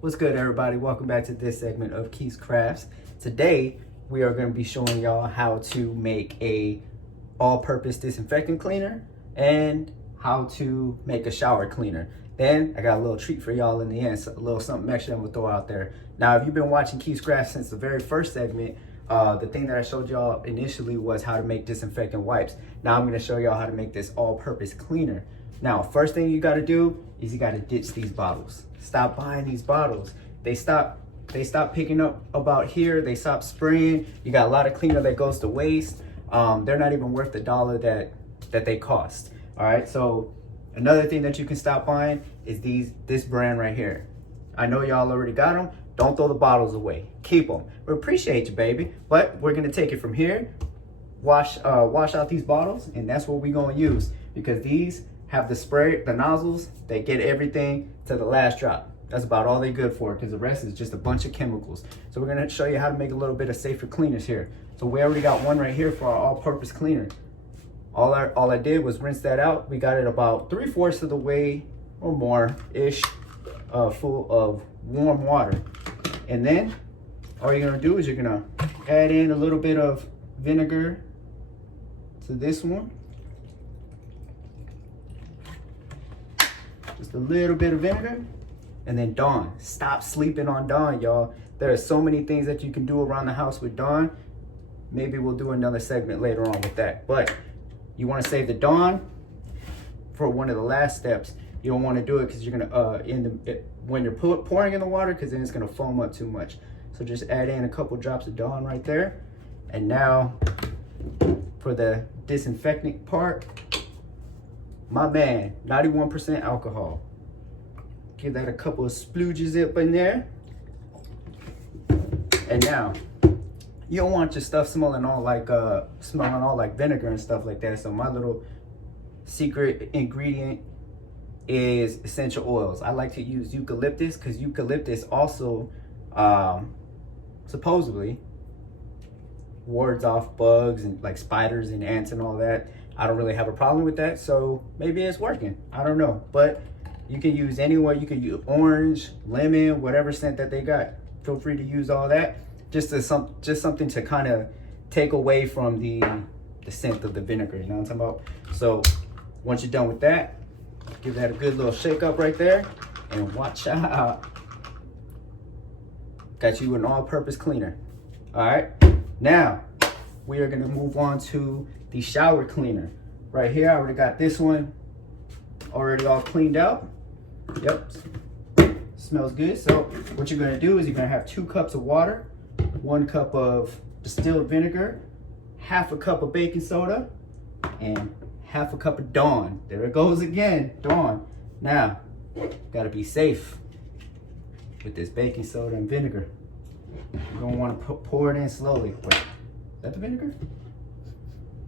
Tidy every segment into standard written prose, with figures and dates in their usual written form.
What's good, everybody? Welcome back to this segment of Keith's Crafts. Today, we are going to be showing y'all how to make a all-purpose disinfectant cleaner and how to make a shower cleaner. Then, I got a little treat for y'all in the end, so a little something extra I'm going to throw out there. Now, if you've been watching Keith's Crafts since the very first segment, the thing that I showed y'all initially was how to make disinfectant wipes. Now, I'm going to show y'all how to make this all-purpose cleaner. Now, first thing you got to do is you got to ditch these bottles. Stop buying these bottles. They stop picking up about here. They stop spraying. You got a lot of cleaner that goes to waste. They're not even worth the dollar that they cost. All right. So another thing that you can stop buying is this brand right here. I know y'all already got them. Don't throw the bottles away. Keep them. We appreciate you, baby. But we're gonna take it from here. Wash out these bottles, and that's what we're gonna use, because these have the spray, the nozzles, they get everything to the last drop. That's about all they're good for, because the rest is just a bunch of chemicals. So we're gonna show you how to make a little bit of safer cleaners here. So we already got one right here for our all-purpose cleaner. All I did was rinse that out. We got it about 3/4 of the way or more-ish full of warm water. And then all you're gonna do is you're gonna add in a little bit of vinegar to this one. Just a little bit of vinegar. And then Dawn. Stop sleeping on Dawn, y'all. There are so many things that you can do around the house with Dawn. Maybe we'll do another segment later on with that. But you want to save the Dawn for one of the last steps. You don't want to do it because you're gonna when you're pouring in the water, because then it's gonna foam up too much. So just add in a couple drops of Dawn right there. And now for the disinfectant part, my man, 91% alcohol. Give that a couple of splooges up in there. And now, you don't want your stuff smelling all like vinegar and stuff like that. So my little secret ingredient is essential oils. I like to use eucalyptus, because eucalyptus also supposedly wards off bugs and like spiders and ants and all that. I don't really have a problem with that, so maybe it's working. I don't know, but you can use anywhere. You can use orange, lemon, whatever scent that they got. Feel free to use all that. Just something to kind of take away from the scent of the vinegar. You know what I'm talking about? So once you're done with that, give that a good little shake up right there, and watch out. Got you an all-purpose cleaner. All right. Now we are gonna move on to the shower cleaner. Right here, I already got this one already all cleaned out. Yep, smells good. So what you're gonna do is you're gonna have 2 cups of water, 1 cup of distilled vinegar, half a cup of baking soda, and half a cup of Dawn. There it goes again, Dawn. Now, gotta be safe with this baking soda and vinegar. You're gonna wanna pour it in slowly. Wait, is that the vinegar?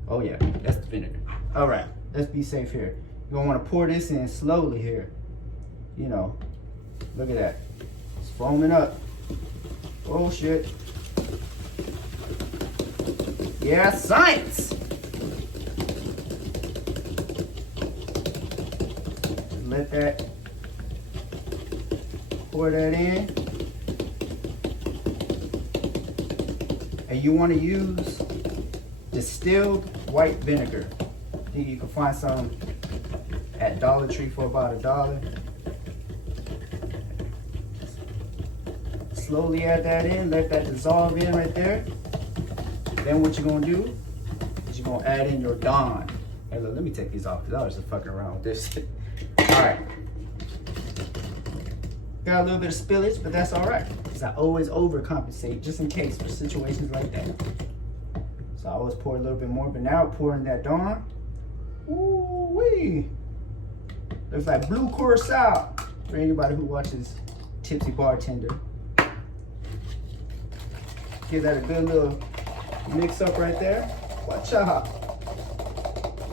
Oh yeah, that's the vinegar. All right, let's be safe here. You're gonna wanna pour this in slowly here. You know, look at that. It's foaming up. Oh shit. Yeah, science! Let that, pour that in. And you wanna use distilled white vinegar. I think you can find some at Dollar Tree for about $1. Slowly add that in, let that dissolve in right there. Then what you're gonna do is you're gonna add in your Dawn. Hey, look, let me take these off, because I was just fucking around with this. All right. Got a little bit of spillage, but that's all right, because I always overcompensate just in case for situations like that. So I always pour a little bit more, but now pouring that Dawn. Ooh wee! Looks like blue curacao for anybody who watches Tipsy Bartender. Give that a good little mix up right there. Watch out.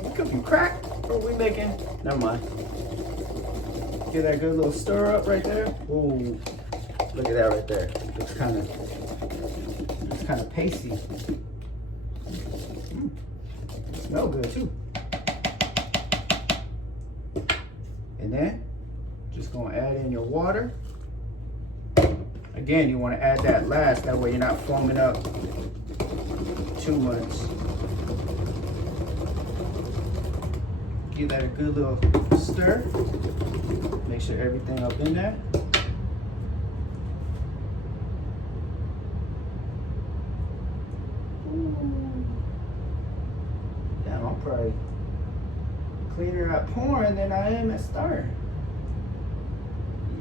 We cooking crack? What are we making? Never mind. Give that a good little stir up right there. Ooh, look at that right there. Looks kind of pasty. Smell good too. And then just gonna add in your water. Again, you want to add that last, that way you're not foaming up too much. Give that a good little stir. Make sure everything up in there. Damn, I'm probably cleaner at pouring than I am at stirring.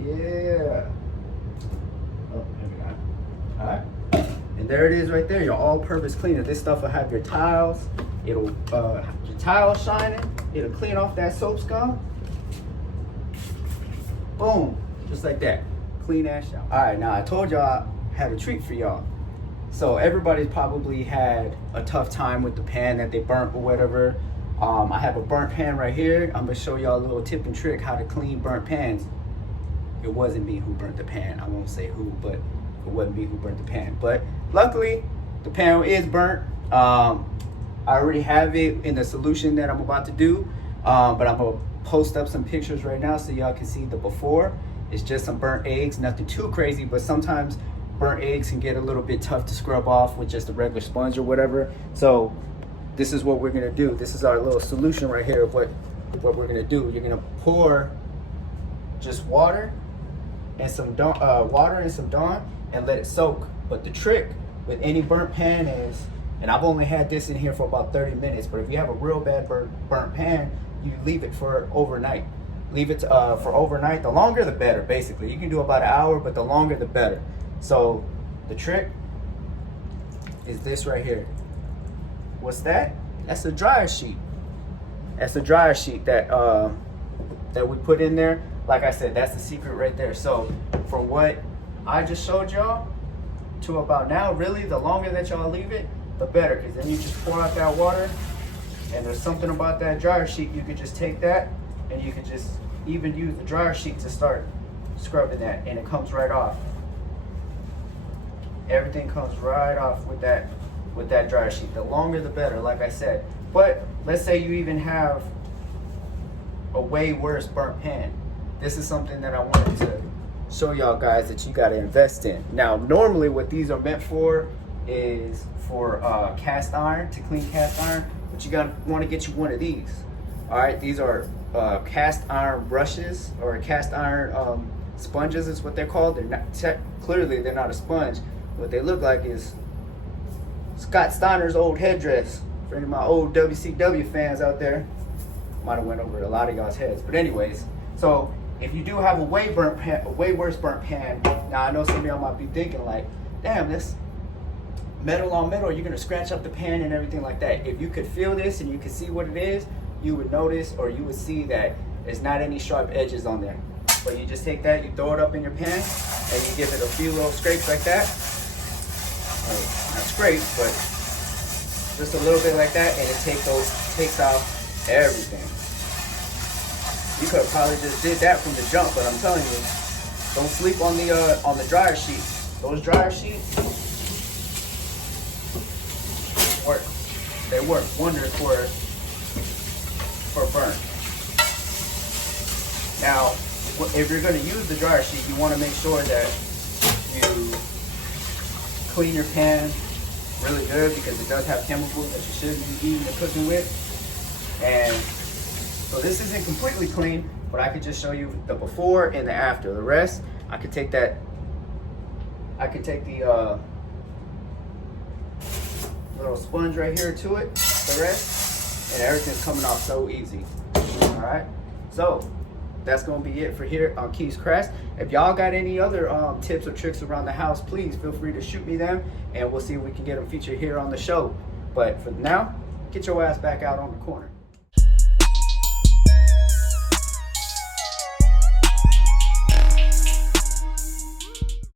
Yeah. Oh, there we go. All right. And there it is right there, your all-purpose cleaner. This stuff will have your tiles. It'll your tiles shining. It'll clean off that soap scum. Boom, just like that. Clean ass shower. All right, now I told y'all I had a treat for y'all. So everybody's probably had a tough time with the pan that they burnt or whatever. I have a burnt pan right here. I'm gonna show y'all a little tip and trick how to clean burnt pans. It wasn't me who burnt the pan. I won't say who, but it wasn't me who burnt the pan. But luckily, the pan is burnt. I already have it in the solution that I'm about to do, but I'm gonna post up some pictures right now so y'all can see the before. It's just some burnt eggs, nothing too crazy, but sometimes burnt eggs can get a little bit tough to scrub off with just a regular sponge or whatever. So this is what we're gonna do. This is our little solution right here of what we're gonna do. You're gonna pour just water and some Dawn and let it soak. But the trick with any burnt pan is, and I've only had this in here for about 30 minutes, but if you have a real bad burnt pan, you leave it for overnight. Leave it for overnight. The longer the better, basically. You can do about an hour, but the longer the better. So the trick is this right here. What's that? That's a dryer sheet. That's a dryer sheet that we put in there. Like I said, that's the secret right there. So from what I just showed y'all to about now, really, the longer that y'all leave it, the better, because then you just pour out that water, and there's something about that dryer sheet. You could just take that, and you could just even use the dryer sheet to start scrubbing that, and it comes right off. Everything comes right off with that dryer sheet. The longer the better, like I said. But let's say you even have a way worse burnt pan. This is something that I wanted to show y'all guys that you got to invest in. Now, normally what these are meant for is for cast iron, to clean cast iron, but you want to get you one of these. All right, these are cast iron brushes, or cast iron sponges is what they're called. They're not clearly they're not a sponge. What they look like is Scott Steiner's old headdress. For any of my old WCW fans out there, might have went over a lot of y'all's heads. But anyways, so if you do have a way worse burnt pan, now I know some of y'all might be thinking like, damn, this metal on metal, you're gonna scratch up the pan and everything like that. If you could feel this and you could see what it is, you would notice, or you would see that there's not any sharp edges on there. But you just take that, you throw it up in your pan, and you give it a few little scrapes like that. Not scrapes, but just a little bit like that, and it takes out everything. You could have probably just did that from the jump, but I'm telling you, don't sleep on the dryer sheet. Those dryer sheets work. They work wonders for burn. Now, if you're going to use the dryer sheet, you want to make sure that you clean your pan really good, because it does have chemicals that you shouldn't be eating and cooking with. And so this isn't completely clean, but I could just show you the before and the after. The rest, I could take the little sponge right here to it, the rest, and everything's coming off so easy. All right, so that's gonna be it for here on Keys Krafts. If y'all got any other tips or tricks around the house, please feel free to shoot me them, and we'll see if we can get them featured here on the show. But for now, get your ass back out on the corner.